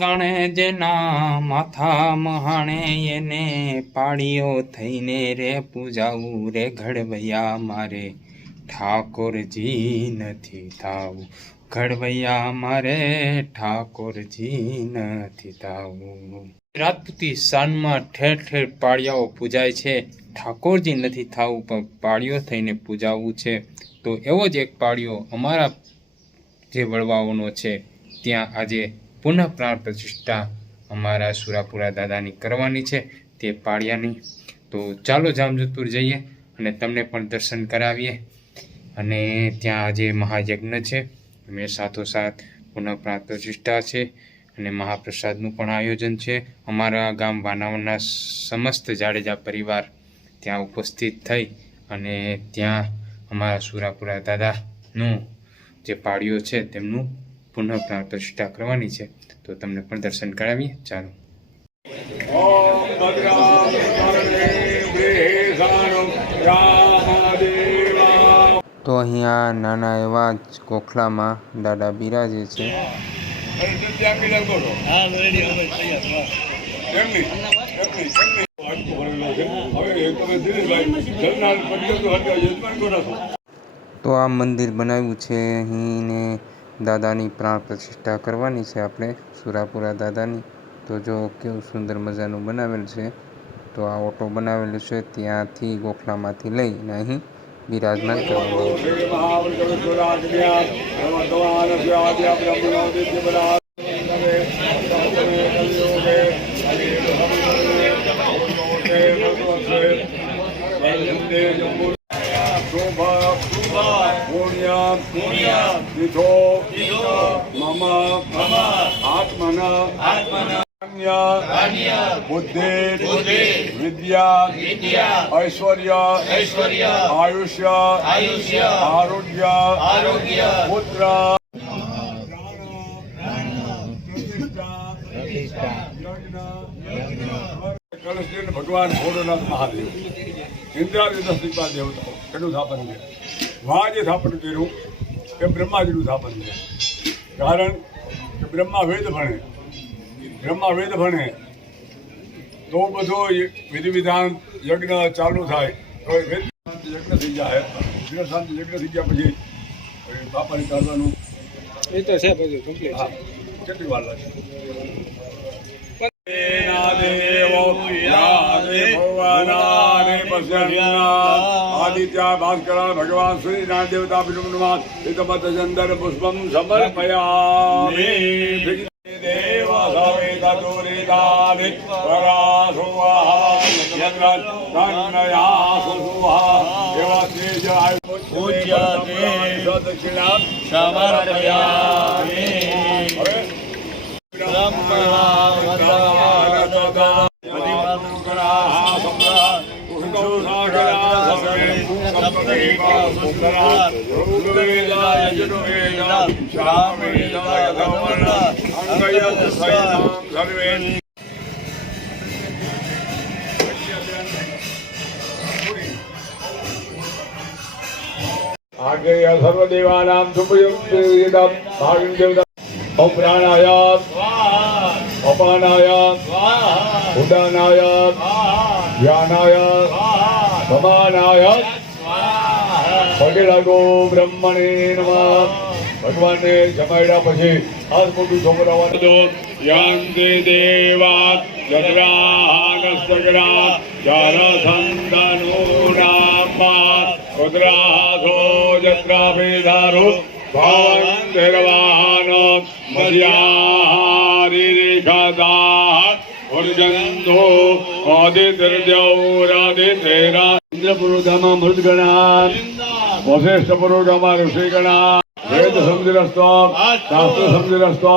ગણે જેના માથા મહાણે એને પાળીઓ થઈને રે પૂજાવું રે ઘડવૈયા મારે ઠાકોરજી નથી થાવું, ઘડવૈયા મારે ઠાકોરજી નથી થાવું। રાજપૂતી શાનમાં ઠેર ઠેર પાળિયાઓ પૂજાય છે, ઠાકોરજી નથી થાવું પણ પાળીઓ થઈને પૂજાવવું છે। તો એવો જ એક પાળિયો અમારા જે વડવાઓનો છે ત્યાં આજે પુનઃ પ્રાણ પ્રતિષ્ઠા અમારા સુરાપુરા દાદાની કરવાની છે તે પાળિયાની। તો ચાલો જામજોધપુર જઈએ અને તમને પણ દર્શન કરાવીએ। અને ત્યાં આજે મહાયજ્ઞ છે અને સાથોસાથ પુનઃ પ્રાણ પ્રતિષ્ઠા છે અને મહાપ્રસાદનું પણ આયોજન છે। અમારા ગામ વાનાવના સમસ્ત જાડેજા પરિવાર ત્યાં ઉપસ્થિત થઈ અને ત્યાં અમારા સુરાપુરા દાદાનું જે પાળીઓ છે તેમનું પુનઃ પ્રાણ પ્રતિષ્ઠા કરવાની છે। તો તમને પણ દર્શન કરાવીએ, ચાલો। તો અહીંયા નાના એવા જ કોખલામાં દાદા બિરાજે છે। તો આ મંદિર બનાવ્યું છે અહીં ને દાદાની પ્રાણ પ્રતિષ્ઠા કરવાની છે આપણે સુરાપુરા દાદાની। તો જો કેવું સુંદર મજાનું બનાવેલ છે। તો આ ઓટો બનાવેલો છે ત્યાંથી ગોખલામાંથી લઈને અહીં બિરાજમાન કરવાનું बुद्धि विद्या ऐश्वर्य आयुष्य आरोग्य पुत्र भगवान भोलेनाथ महादेव इंद्रादि 10 दिग्पाल देवताओं एनु स्थापन है। वहाँ जो स्थापन करूँ कि ब्रह्माजी स्थापन है। कारण कि ब्रह्मा वेद भणे तो बधो विधि विधान यज्ञ चालू थाय तो वेद यज्ञ थी जाए शांति यज्ञ थी गया पछी बापा ने करवानुं ए तो छे बधुं कम्प्लीट छे કેટલી વાર લાગે आदित्य भास्कर भगवान श्री नारायण देवता विष्णुमान चंदन पुष्पम समर्पयामि देवा सवेद दूरिदानि परासुवाहा पूज्य दक्षिणा समर्पयामि। आगे सर्वदेवानां सुपयुक्तं भागं देवता ओम प्राणायाम अपानायाम उदानायाम ध्यानायाम समानायाम पगे लागो ब्रह्मणे नमः। भगवान ने जमाड़ा पछी आज मोटू छोकरावाने तो यांते देवा जग्राहानस्तग्रा जरसंदनो नामा रुद्राधो जत्राभेदारो भावंतिर्वाहन मध्याहारिरेखदा उर्जन्तो आदित्यर्जौरादितेरा इंद्रपुरोगमा मृदगणा वसिष्ठपुरोगमा ऋषिगणा वेद समझिरस्तो शास्त्र समझिरस्तो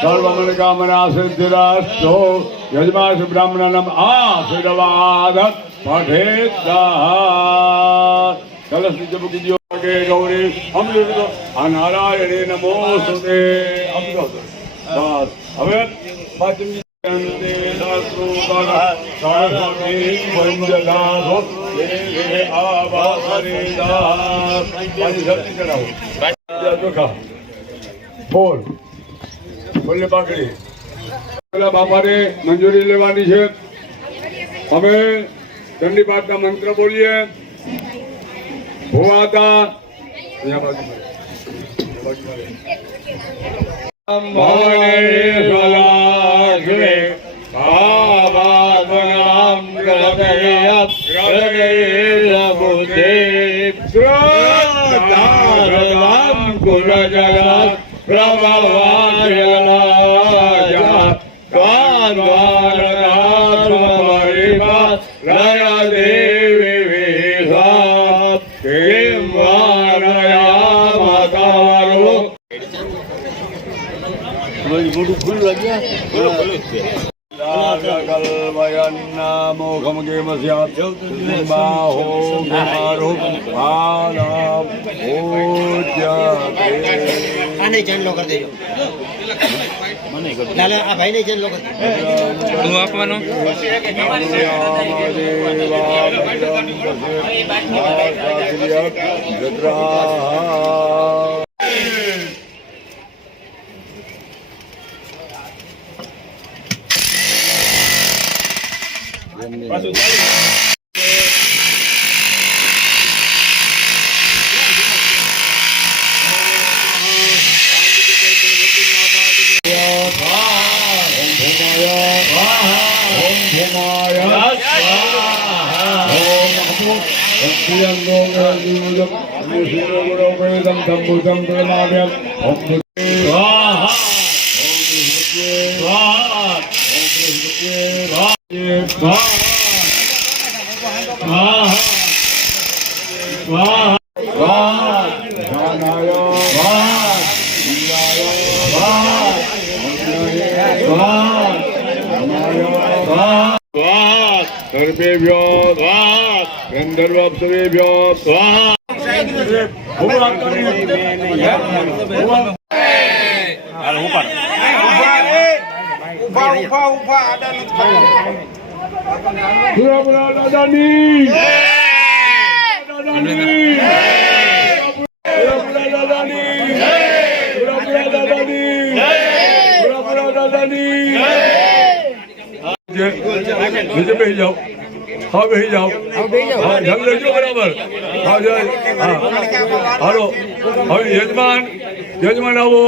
सर्वमनकामना सिद्धिरस्तो यजमान ब्राह्मणानाम आशीर्वाद पठेत्तः। कलश निजमुखियो के गौरी हम लोग तो नारायणे नमोस्तुते हम लोग बस हमें पाचन की सरस्वती वंदनाथो देवे आवाहरिदास पानी धरती चढ़ाओ चोखा फूल फूल पाकड़ी પેલા બાપાને મંજૂરી લેવાની છે. અમે દંડી પાઠના મંત્ર બોલીએ. ભુવાતા આને ચેનલો કરી દેજો. લાલા આ ભાઈને ચેનલો કરી દેજો. તું આપવાનો નીચે બેસી જાઓ. હા બેસી જાઓ. હા ધ્યાન લેજો બરાબર. હા જય હા હાલો. હવે યજમાન આવો.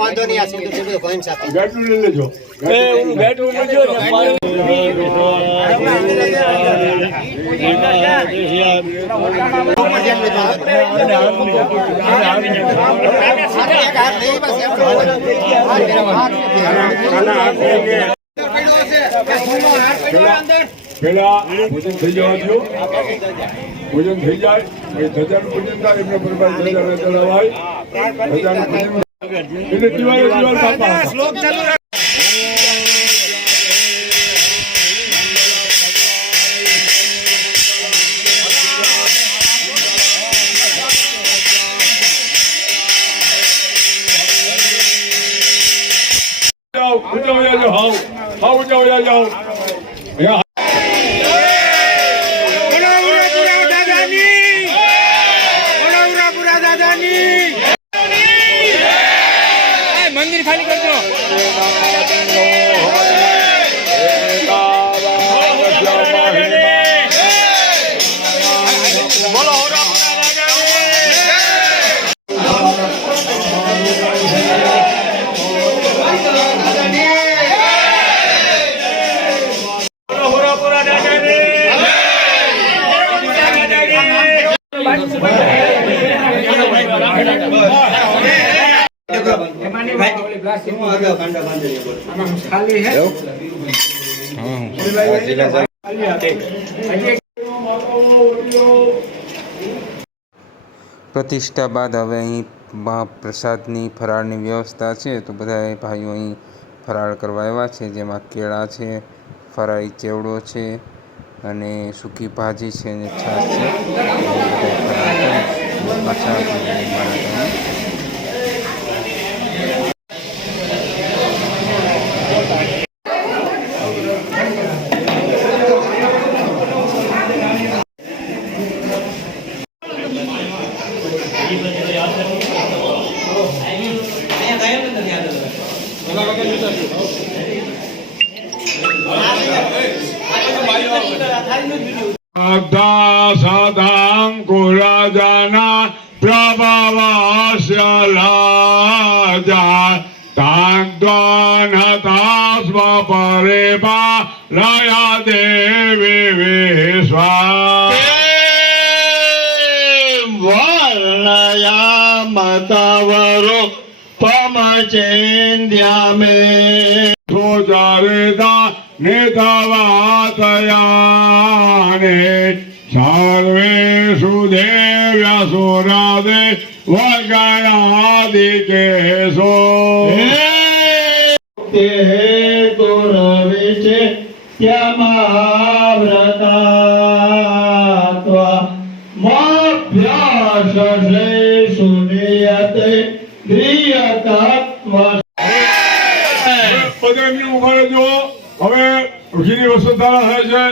વાંધો નહીં. આ સીધું કોઈન સાથે બેટું લઈ લેજો. પેલા ભોજન થઈ જવા દો. ભોજન થઈ જાય ધજાનું પૂજન થાય એમને પ્રભાવ ધજા ચલાવાય. ધજાનું પૂજન એટલે દિવાળી બાપા ऊंचा हो जाओ. हाँ ऊंचा हो जाओ. મંદિર ખાલી કરજો. પ્રતિષ્ઠા બાદ હવે અહીં પ્રસાદની ફરાળની વ્યવસ્થા છે, તો બધા ભાઈઓ અહીં ફરાળ કરવા આવ્યા છે, જેમાં કેળા છે, ફરાળી ચેવડો છે અને સૂકી ભાજી છે અને છાશ છે. બધા ફરાળ કરી પાછા મારા ગામે સદાંકુરાજના પ્રભવસ્ય લાજા તાંત્વનતા સ્વપરેપા લયા દેવી વિશ્વા વર્ણયા મતવરો પમચેન્દ્યામે સોચારિતા નિતવાતયાને સર્વેષુ દેવ્યસુરાદે વગણાદિકેશો તે ગુરવિચે ત્યમાવ્રતા મોભ્યાસસે સુનિયતે ગ્રિયતત્વ બધા એમની ઉભા રહેજો. હવે ઋષિની વસ્તુ થાય છે.